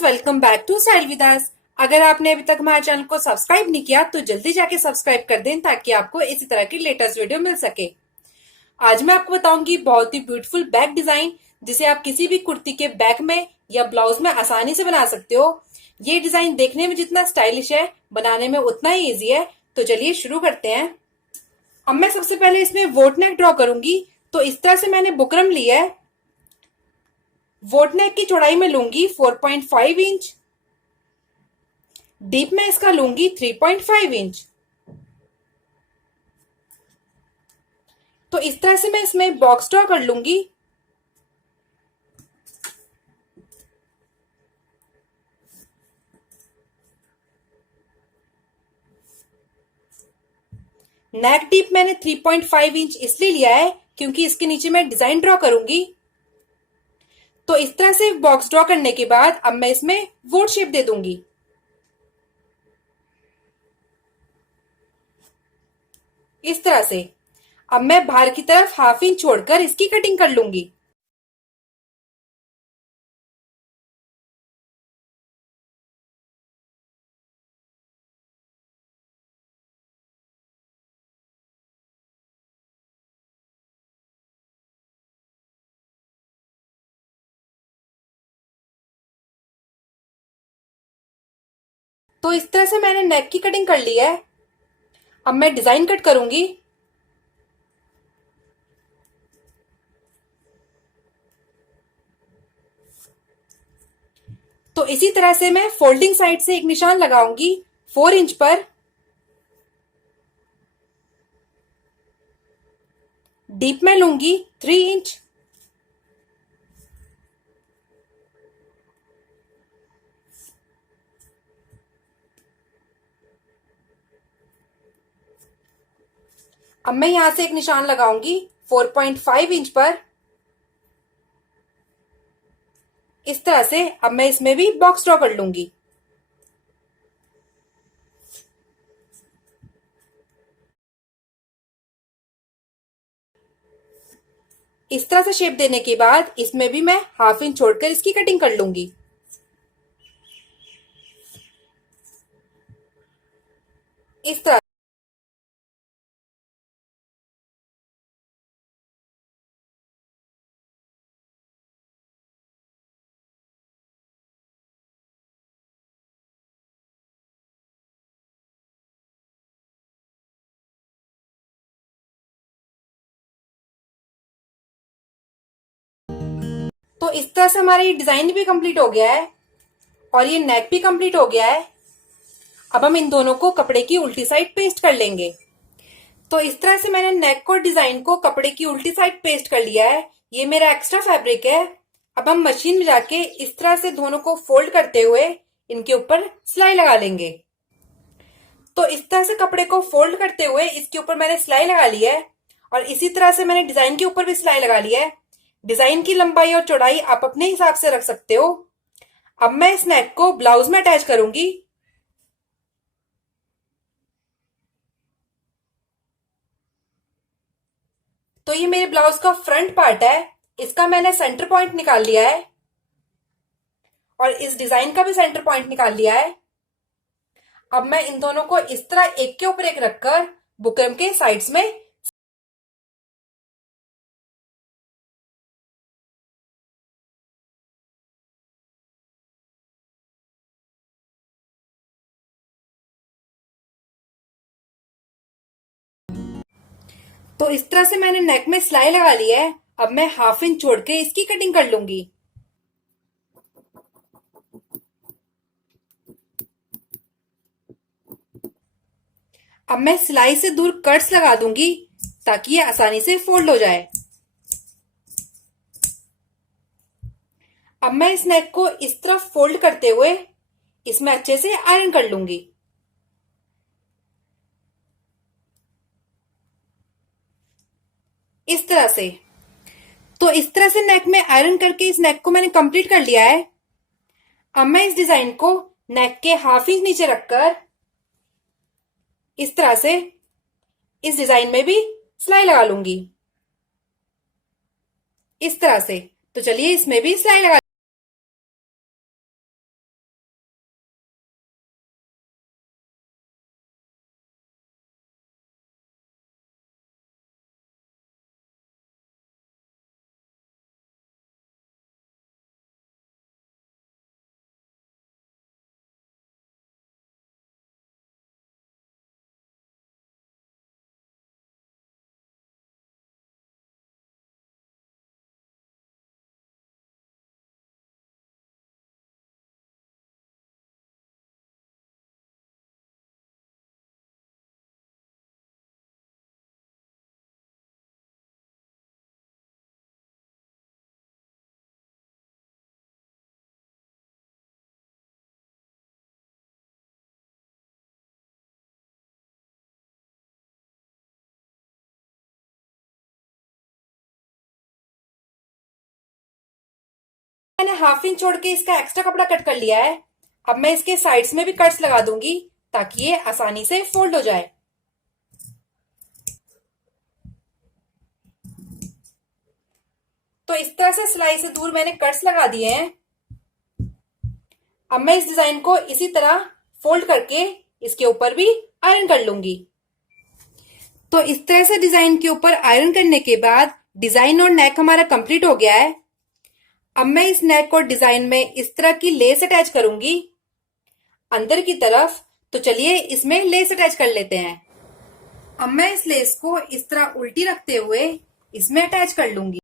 Viewers, welcome back to style with us. अगर आपने अभी तक हमारे चैनल को सब्सक्राइब नहीं किया तो जल्दी जाके सब्सक्राइब कर दें ताकि आपको इसी तरह की लेटेस्ट वीडियो मिल सके। आज मैं आपको बताऊंगी बहुत ही ब्यूटीफुल बैक डिजाइन, जिसे आप किसी भी कुर्ती के बैक में या ब्लाउज में आसानी से बना सकते हो। ये डिजाइन देखने में जितना स्टाइलिश है, बनाने में उतना ही इजी है। तो चलिए शुरू करते हैं। अब मैं सबसे पहले इसमें वोट नेक ड्रॉ करूंगी। तो इस तरह से मैंने बुकरम लिया है। वोट नेक की चौड़ाई में लूंगी 4.5 इंच। डीप में इसका लूंगी 3.5 इंच। तो इस तरह से मैं इसमें बॉक्स ड्रॉ कर लूंगी। नेक डीप मैंने 3.5 इंच इसलिए लिया है क्योंकि इसके नीचे मैं डिजाइन ड्रॉ करूंगी। तो इस तरह से बॉक्स ड्रॉ करने के बाद अब मैं इसमें वोट शेप दे दूंगी। इस तरह से अब मैं बाहर की तरफ हाफ इंच छोड़कर इसकी कटिंग कर लूंगी। तो इस तरह से मैंने नेक की कटिंग कर ली है। अब मैं डिजाइन कट करूंगी। तो इसी तरह से मैं फोल्डिंग साइड से एक निशान लगाऊंगी 4 इंच पर। डीप में लूंगी 3 इंच। अब मैं यहां से एक निशान लगाऊंगी 4.5 इंच पर। इस तरह से अब मैं इसमें भी बॉक्स ड्रॉ कर लूंगी। इस तरह से शेप देने के बाद इसमें भी मैं हाफ इंच छोड़कर इसकी कटिंग कर लूंगी। इस तरह तो इस तरह से हमारा ये डिजाइन भी कंप्लीट हो गया है और ये नेक भी कंप्लीट हो गया है। अब हम इन दोनों को कपड़े की उल्टी साइड पेस्ट कर लेंगे। तो इस तरह से मैंने नेक और डिजाइन को कपड़े की उल्टी साइड पेस्ट कर लिया है। ये मेरा एक्स्ट्रा फैब्रिक है। अब हम मशीन में जाके इस तरह से दोनों को फोल्ड करते हुए इनके ऊपर सिलाई लगा लेंगे। तो इस तरह से कपड़े को फोल्ड करते हुए इसके ऊपर मैंने सिलाई लगा ली है और इसी तरह से मैंने डिजाइन के ऊपर भी सिलाई लगा ली है। डिजाइन की लंबाई और चौड़ाई आप अपने हिसाब से रख सकते हो। अब मैं इस नेक को ब्लाउज में अटैच करूंगी। तो ये मेरे ब्लाउज का फ्रंट पार्ट है। इसका मैंने सेंटर पॉइंट निकाल लिया है और इस डिजाइन का भी सेंटर पॉइंट निकाल लिया है। अब मैं इन दोनों को इस तरह एक के ऊपर एक रखकर बुकरम के साइड्स में तो इस तरह से मैंने नेक में सिलाई लगा ली है। अब मैं हाफ इंच छोड़ के इसकी कटिंग कर लूंगी। अब मैं सिलाई से दूर कट्स लगा दूंगी ताकि ये आसानी से फोल्ड हो जाए। अब मैं इस नेक को इस तरफ फोल्ड करते हुए इसमें अच्छे से आयरन कर लूंगी। इस तरह से। तो इस तरह से नेक में आयरन करके इस नेक को मैंने कंप्लीट कर लिया है। अब मैं इस डिजाइन को नेक के हाफ इंच नीचे रखकर इस तरह से इस डिजाइन में भी सिलाई लगा लूंगी। इस तरह से। तो चलिए इसमें भी सिलाई लगा मैंने हाफ इंच छोड़ के इसका एक्स्ट्रा कपड़ा कट कर लिया है। अब मैं इसके साइड्स में भी कट्स लगा दूंगी ताकि ये आसानी से फोल्ड हो जाए। तो इस तरह से सिलाई से दूर मैंने कट्स लगा दिए हैं। अब मैं इस डिजाइन को इसी तरह फोल्ड करके इसके ऊपर भी आयरन कर लूंगी। तो इस तरह से डिजाइन के ऊपर आयरन करने के बाद डिजाइन और नेक हमारा कंप्लीट हो गया है। अब मैं इस नेक और डिजाइन में इस तरह की लेस अटैच करूंगी अंदर की तरफ। तो चलिए इसमें लेस अटैच कर लेते हैं। अब मैं इस लेस को इस तरह उल्टी रखते हुए इसमें अटैच कर लूंगी।